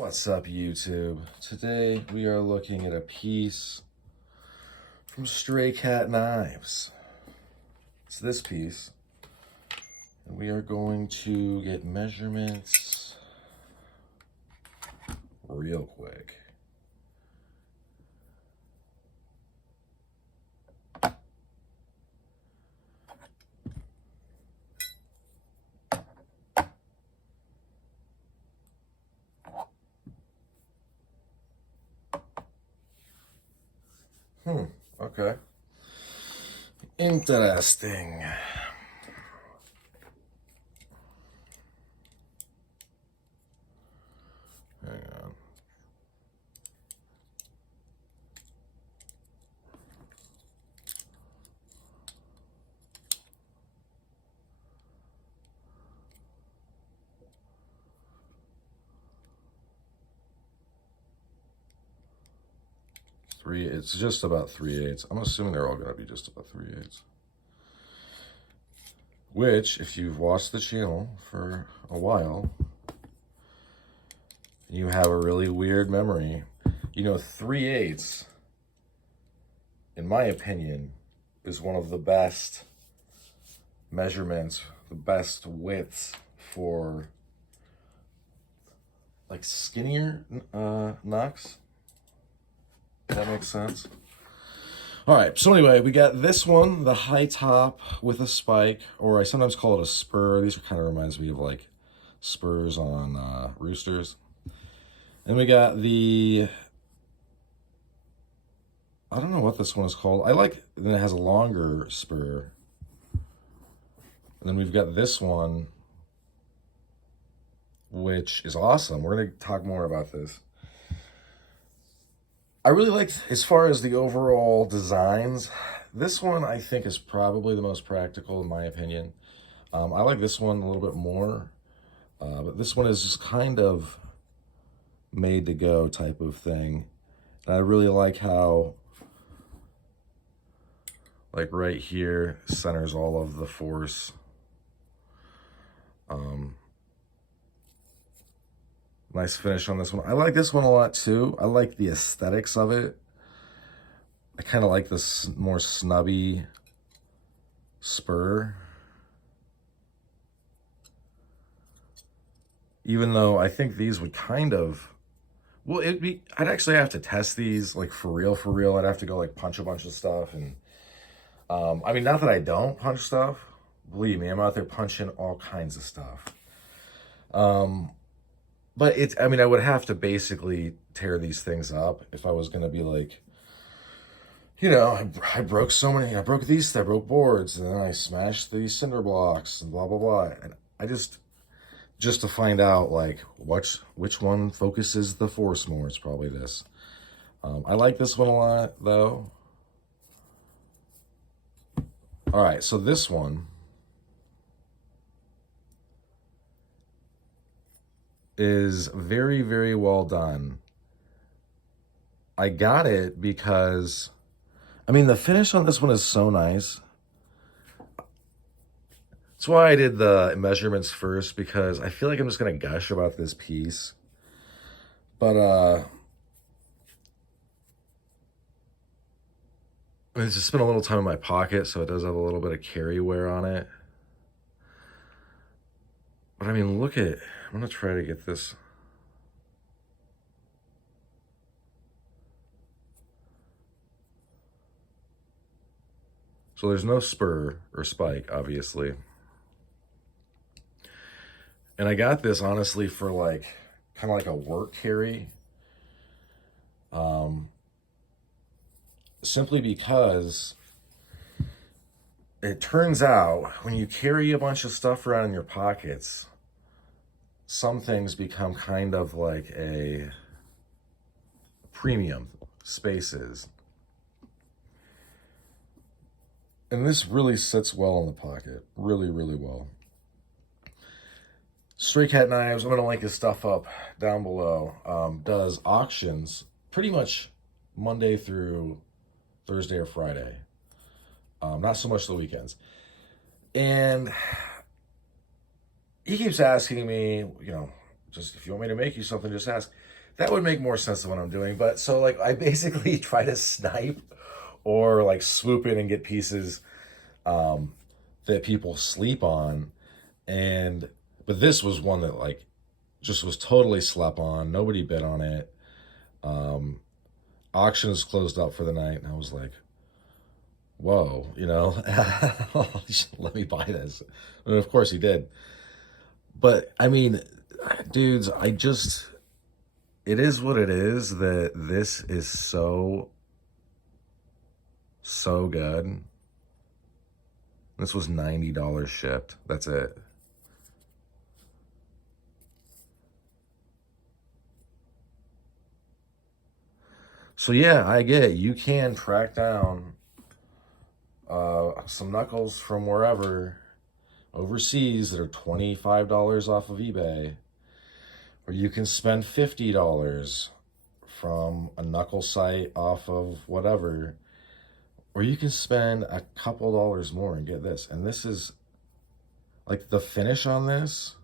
What's up, YouTube? Today we are looking at a piece from Stray Cat Knives. It's this piece, and we are going to get measurements real quick. Okay. Interesting. Hang on. It's just about 3/8. I'm assuming they're all gonna be just about 3/8. Which, if you've watched the channel for a while, you have a really weird memory. You know, 3/8, in my opinion, is one of the best measurements, the best widths for like skinnier knocks. That makes sense. All right, so anyway, we got this one, the high top with a spike, or I sometimes call it a spur. These kind of reminds me of like spurs on roosters. And we got the, I don't know what this one is called. I like that it has a longer spur. And then we've got this one, which is awesome. We're going to talk more about this. I really like, as far as the overall designs, this one I think is probably the most practical in my opinion. I like this one a little bit more, but this one is just kind of made to go type of thing. And I really like how, like right here, centers all of the force. Nice finish on this one. I like this one a lot too. I like the aesthetics of it. I kind of like this more snubby spur. Even though I think these would kind of, well, I'd actually have to test these like for real. I'd have to go like punch a bunch of stuff. And I mean, not that I don't punch stuff. Believe me, I'm out there punching all kinds of stuff. But I mean, I would have to basically tear these things up if I was going to be like, you know, I broke so many, I broke boards, and then I smashed these cinder blocks and blah, blah, blah. And I just to find out like which one focuses the force more, it's probably this. I like this one a lot though. All right, so this one is very, very well done. I got it because, I mean, the finish on this one is so nice. That's why I did the measurements first, because I feel like I'm just gonna gush about this piece. But it's just been a little time in my pocket, so it does have a little bit of carry wear on it. But I mean, look at, I'm gonna try to get this. So there's no spur or spike, obviously. And I got this honestly for like, kind of like a work carry. Simply because it turns out when you carry a bunch of stuff around in your pockets, some things become kind of like a premium spaces. And this really sits well in the pocket. Really, really well. Stray Cat Knives, I'm going to link his stuff up down below. Does auctions pretty much Monday through Thursday or Friday. Not so much the weekends. And he keeps asking me, you know, just if you want me to make you something, just ask. That would make more sense than what I'm doing. But so like I basically try to snipe or like swoop in and get pieces that people sleep on. And but this was one that like just was totally slept on. Nobody bid on it. Um, Auction is closed up for the night, and I was like, whoa, let me buy this. And of course he did. But I mean, dudes, it is what it is that this is so good. This was $90 shipped. That's it. So yeah, I get it. You can track down some knuckles from wherever overseas that are $25 off of eBay, or you can spend $50 from a knuckle site off of whatever, or you can spend a couple dollars more and get this. And this is like the finish on this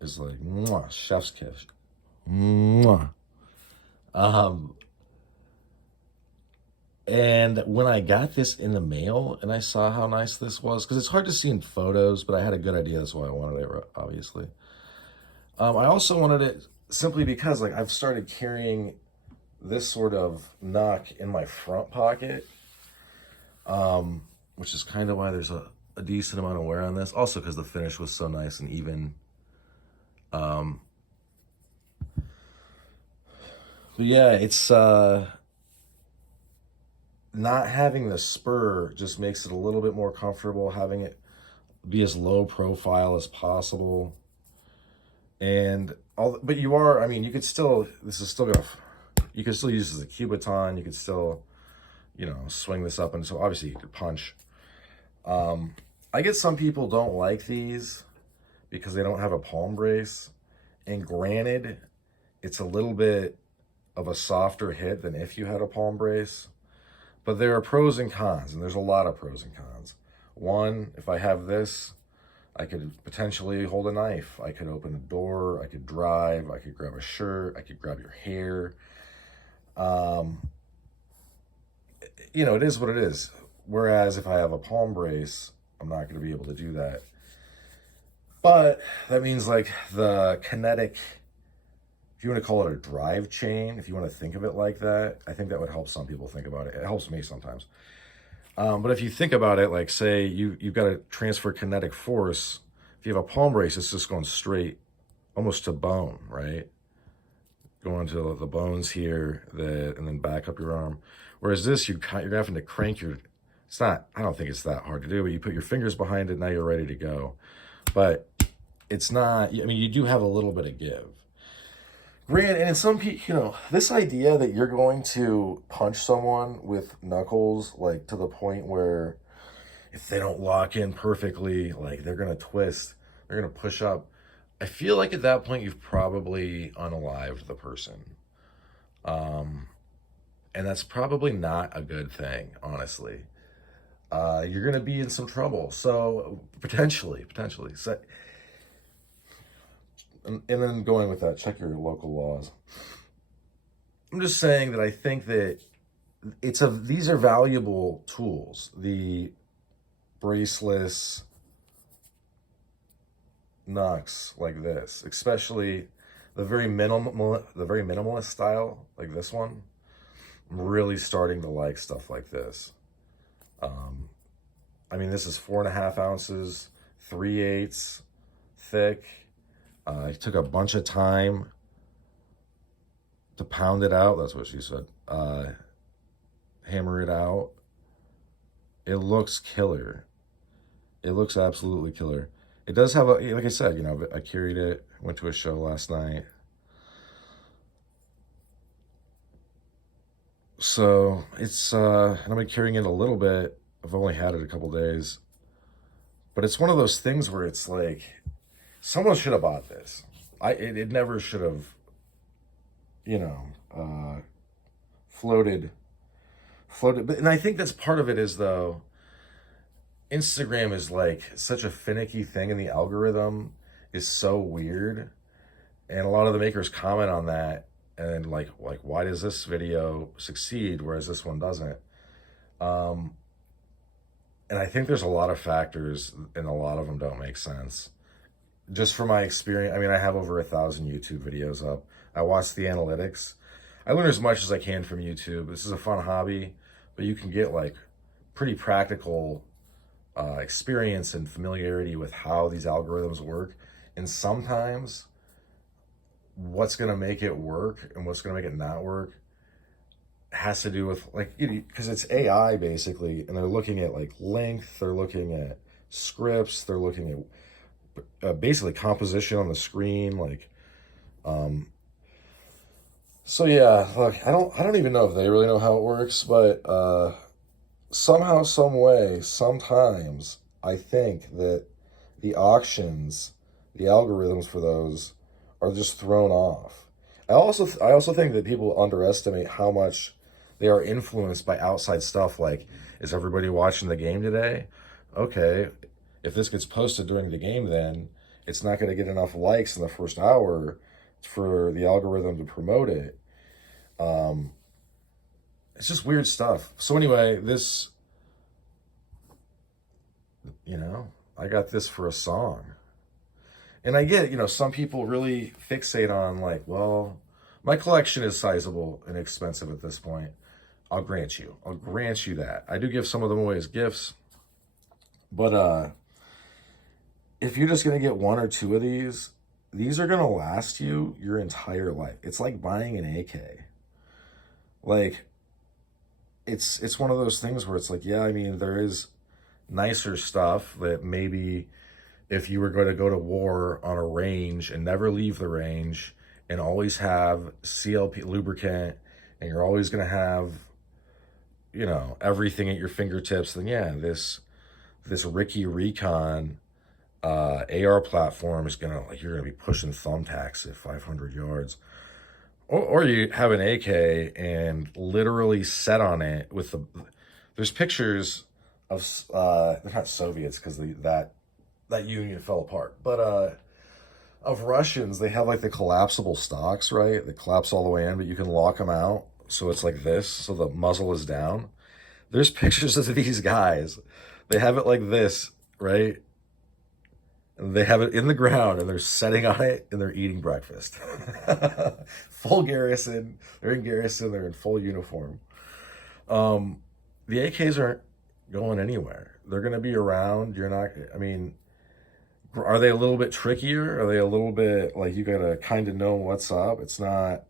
is like mwah, chef's kiss. Mwah. Um, and when I got this in the mail and I saw how nice this was, because it's hard to see in photos, but I had a good idea. That's why I wanted it, obviously. I also wanted it simply because, like, I've started carrying this sort of knuck in my front pocket, which is kind of why there's a decent amount of wear on this. Also, because the finish was so nice and even. But yeah, it's not having the spur just makes it a little bit more comfortable, having it be as low profile as possible. And all, but you are, I mean, you could still, this is still gonna, you could still use this as a cubiton. You could still, swing this up, and so obviously you could punch. I guess some people don't like these because they don't have a palm brace. And granted, it's a little bit of a softer hit than if you had a palm brace. But there are pros and cons, and there's a lot of pros and cons. One, if I have this, I could potentially hold a knife. I could open a door. I could drive. I could grab a shirt. I could grab your hair. It is what it is. Whereas if I have a palm brace, I'm not going to be able to do that. But that means like the kinetic, if you want to call it a drive chain, if you want to think of it like that, I think that would help some people think about it. It helps me sometimes. But if you think about it, like say you've got to transfer kinetic force. If you have a palm brace, it's just going straight almost to bone, right? Going to the bones here, and then back up your arm. Whereas this, you're having to crank your, it's not, I don't think it's that hard to do, but you put your fingers behind it, now you're ready to go. But it's not, I mean, you do have a little bit of give. Granted, and in some people, this idea that you're going to punch someone with knuckles, like to the point where if they don't lock in perfectly, like they're going to twist, they're going to push up. I feel like at that point, you've probably unalived the person. And that's probably not a good thing, honestly. You're going to be in some trouble. So potentially. So, and then going with that, check your local laws. I'm just saying that I think that these are valuable tools. The braceless knucks like this, especially the very minimalist style like this one. I'm really starting to like stuff like this. I mean, this is 4.5 ounces, 3/8 thick. It took a bunch of time to pound it out. That's what she said. Hammer it out. It looks killer. It looks absolutely killer. It does have like I said, I carried it, went to a show last night. So it's, and I've been carrying it a little bit. I've only had it a couple days. But it's one of those things where it's like, someone should have bought this. It never should have, floated. But, and I think that's part of it is though, Instagram is like such a finicky thing in the algorithm. is so weird, and a lot of the makers comment on that, and like why does this video succeed whereas this one doesn't? Um, and I think there's a lot of factors, and a lot of them don't make sense. Just from my experience, I mean, I have over 1,000 YouTube videos up. I watch the analytics. I learn as much as I can from YouTube. This is a fun hobby, but you can get like pretty practical experience and familiarity with how these algorithms work. And sometimes what's going to make it work and what's going to make it not work has to do with like, because it's AI basically, and they're looking at like length, they're looking at scripts, they're looking at basically composition on the screen, like um so yeah, look, I don't even know if they really know how it works, but somehow, some way, sometimes I think that the auctions, the algorithms for those are just thrown off. I also think that people underestimate how much they are influenced by outside stuff. Like, is everybody watching the game today? Okay, if this gets posted during the game, then it's not going to get enough likes in the first hour for the algorithm to promote it. Um, it's just weird stuff. So anyway, this, I got this for a song. And I get, some people really fixate on like, well, my collection is sizable and expensive at this point. I'll grant you. I'll grant you that. I do give some of them away as gifts. But if you're just going to get one or two of these are going to last you your entire life. It's like buying an AK. Like, it's one of those things where it's like, yeah, I mean, there is nicer stuff that maybe if you were going to go to war on a range and never leave the range and always have CLP lubricant, and you're always going to have, everything at your fingertips, then yeah, this Ricky Recon AR platform is gonna, like, you're gonna be pushing thumbtacks at 500 yards. Or you have an AK and literally set on it with there's pictures of they're not Soviets because that union fell apart, but of Russians. They have like the collapsible stocks, right? They collapse all the way in, but you can lock them out, so it's like this, so the muzzle is down. There's pictures of these guys. They have it like this, right? And they have it in the ground, and they're setting on it, and they're eating breakfast. Full garrison. They're in garrison. They're in full uniform. The AKs aren't going anywhere. They're going to be around. You're not, I mean, are they a little bit trickier? Are they a little bit like you got to kind of know what's up? It's not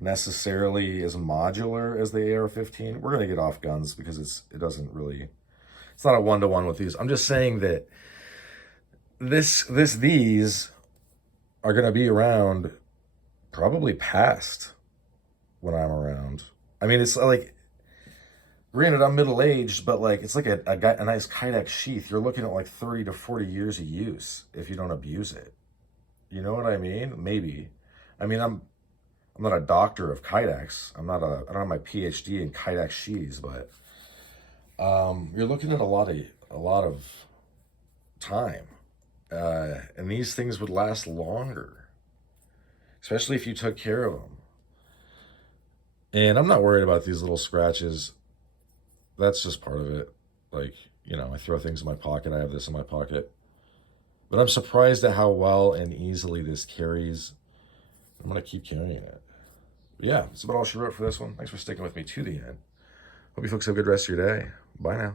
necessarily as modular as the AR-15. We're going to get off guns because it doesn't really, it's not a one-to-one with these. I'm just saying that these are going to be around probably past when I'm around. I mean, it's like, granted, I'm middle-aged, but like, it's like a nice Kydex sheath. You're looking at like 30 to 40 years of use if you don't abuse it. You know what I mean? Maybe. I mean, I'm not a doctor of Kydex. I don't have my PhD in Kydex sheaths, but you're looking at a lot of time. And these things would last longer, especially if you took care of them. And I'm not worried about these little scratches. That's just part of it. Like, I throw things in my pocket. I have this in my pocket. But I'm surprised at how well and easily this carries. I'm going to keep carrying it. But yeah, that's about all she wrote for this one. Thanks for sticking with me to the end. Hope you folks have a good rest of your day. Bye now.